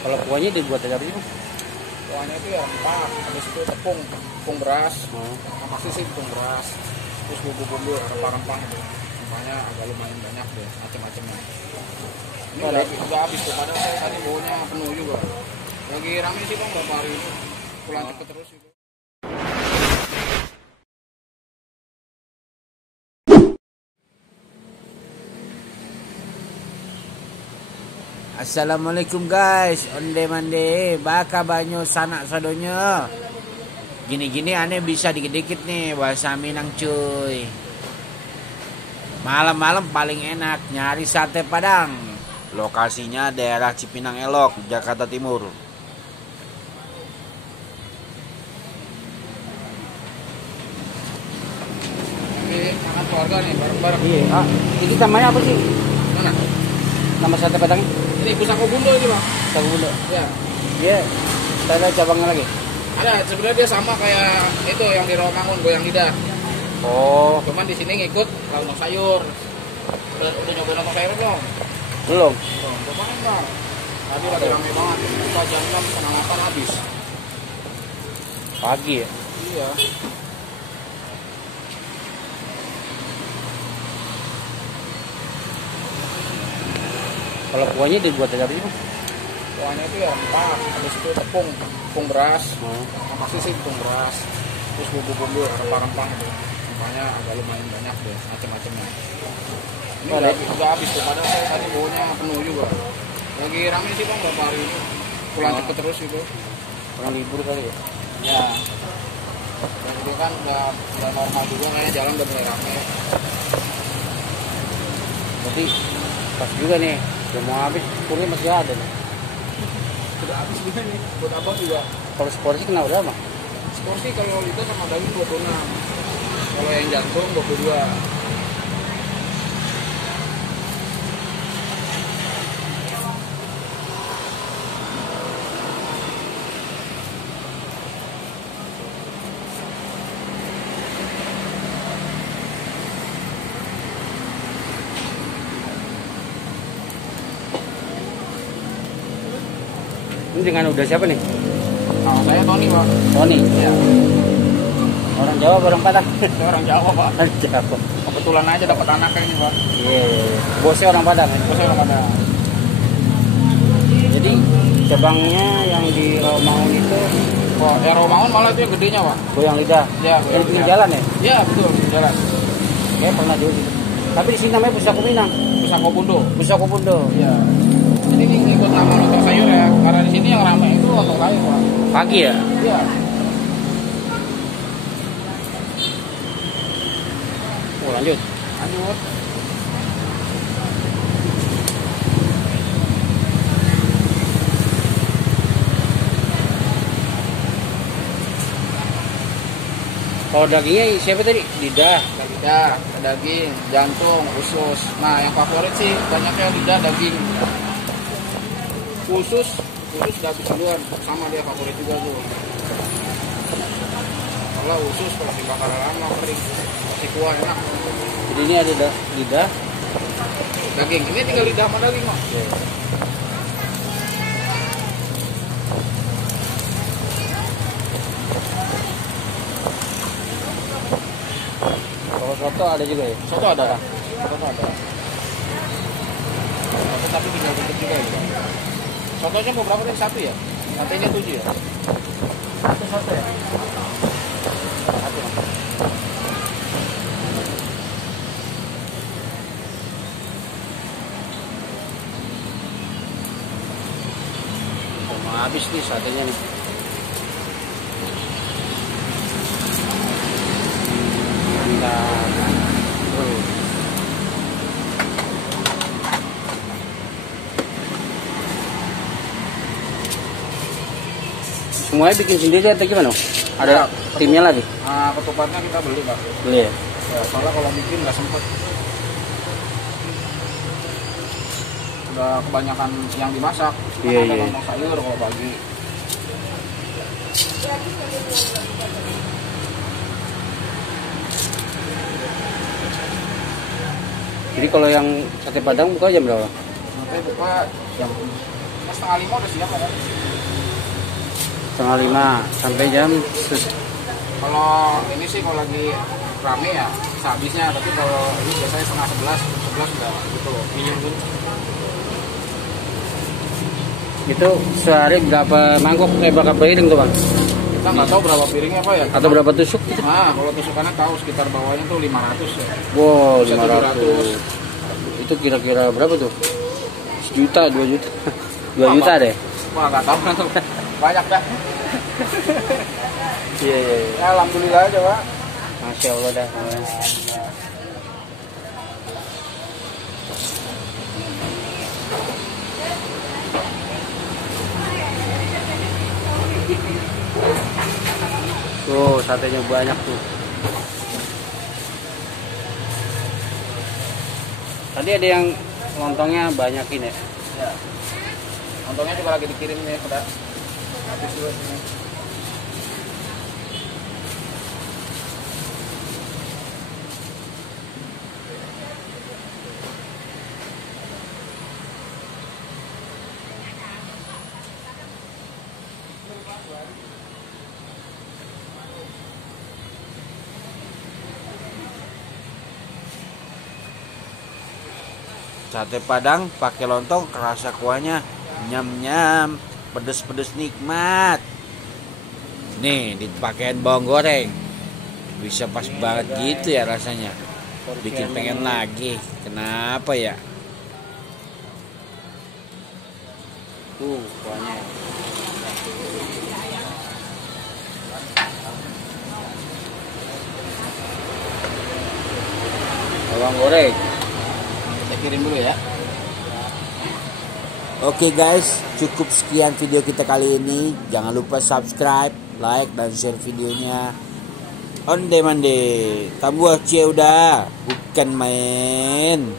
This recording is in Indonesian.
Kalau kuahnya dibuat dari apa sih, Bang? Kuahnya itu ya rempah, habis itu tepung beras, yang pasti sih tepung beras, terus bumbu-bumbu rempah-rempah itu, rempahnya agak lumayan banyak deh, macam-macamnya. Ini udah habis tuh, padahal saya tadi baunya penuh juga. Lagi rame sih Bang, beberapa hari ini pulang cepet terus itu. Assalamualaikum guys, onde mande, baka banyo sanak sadonya. Gini-gini aneh bisa dikit-dikit nih bahasa Minang cuy. Malam-malam paling enak nyari sate Padang. Lokasinya daerah Cipinang Elok, Jakarta Timur. Ini makan keluarga nih, bareng-bareng. Iya, ini namanya apa sih? Mana? Nama sate Padang? Ini Pusako Bundo ini Bang. Tahu bunda. Ya. Iya, ada cabangnya lagi. Ada, sebenarnya dia sama kayak itu yang di Rawamangun, goyang lidah. Oh, Cuman di sini ngikut lauk sayur. Udah nyobain lauk sayur belum? belum. Belum. Cobain Bang. Tadi lagi rame banget. Kita jam 6 setengah 8 habis. Pagi ya. Iya. Kalau kuahnya dibuat dari apa sih, Bang? Kuahnya itu ya rempah, habis itu tepung beras, yang pasti sih tepung beras, terus bumbu-bumbu rempah-rempah itu, rempahnya agak lumayan banyak deh, macam-macamnya. Ini udah habis tuh, padahal saya tadi baunya penuh juga. Lagi rame sih Bang, beberapa hari ini pulang cepet terus itu. Orang libur kali ya. Ya, dan itu kan udah normal juga, kayaknya jalan udah mulai rame. Berarti pas juga nih, udah mau habis, kurnya masih ada nih. Udah habis juga nih, buat abang juga. Kalau seporsi kena berapa? Seporsi kalau lidah sama daging 26, kalau yang jantung 22. Ini dengan udah siapa nih? Nah, saya Tony Pak. Tony. Iya. Orang Jawa, orang Padang. Saya orang Jawa Pak. Orang Jawa. Kebetulan aja dapat anaknya ini Pak. Iya. Bosnya orang Padang. Terus saya orang Padang. Jadi cabangnya yang di Rawamangun itu, Wah, ya Rawamangun malah itu yang gedenya Pak. goyang lidah. Iya, Jadi pinggir jalan ya? Iya betul, jalan. Kayak pernah juga gitu. Tapi di sini namanya Pusako Minang. Pusako Bundo. Pusako Bundo. Iya. Jadi ini ikut nama lontong sayur ya. Karena di sini yang ramai itu lontong sayur Pak. Pagi ya? Iya. Oh, lanjut. Lanjut. Kalau dagingnya siapa tadi? Lidah. Lidah, daging, jantung, usus. Nah, yang favorit sih banyaknya lidah, daging. Usus udah habis duluan. Sama dia favorit juga tuh. Kalau usus kalau dibakar lama kering, masih kuah enak. Jadi ini ada lidah. Daging, ini tinggal lidah sama daging Mak. Kalau soto ada juga ya? Soto ada. Soto ada. Soto tapi tinggal dikit juga ya. Sotonya mau berapa tadi? 1 ya? Satenya 7 ya? 1 soto ya? 1 Mak. Mau habis nih satenya nih. Mantap. Semuanya bikin sendiri atau gimana? Ada timnya lagi? Nah, ketupatnya kita beli Pak. Beli ya? Ya, soalnya kalau bikin nggak sempet. Udah kebanyakan yang dimasak. Iya, Ada iya. lontong sayur kalau pagi. Jadi kalau yang sate Padang buka jam berapa? Nanti buka jam setengah 5 udah siap kan? Setengah 5 sampai jam. Kalau ini sih kalau lagi rame ya sehabisnya, tapi kalau ini biasanya setengah 11 udah gitu minum dulu. Itu sehari berapa mangkok, berapa piring tuh bang? Kita nggak tahu berapa piringnya Pak ya. Atau berapa tusuk gitu? Nah kalau tusukannya tahu sekitar bawahnya tuh 500 ya. Wow, Bisa 500. Itu kira-kira berapa tuh? 1 juta, 2 juta? 2 juta deh. Wah nggak tahu kan tuh. Banyak dah. Iya. Ya, alhamdulillah aja Pak. Masya Allah dah. Tuh satenya banyak tuh. Tadi ada yang lontongnya banyakin ya? Ya. Lontongnya juga lagi dikirim nih pada habis dulu ini. Sate Padang pakai lontong, kerasa kuahnya nyam-nyam, pedes-pedes nikmat. Nih dipakein bawang goreng, bisa pas banget gitu ya rasanya. Bikin pengen lagi. Kenapa ya? Kuahnya. Bawang goreng. Kirim dulu ya. Oke guys, cukup sekian video kita kali ini. Jangan lupa subscribe, like, dan share videonya. Onde mande, tabuah cie udah, bukan main.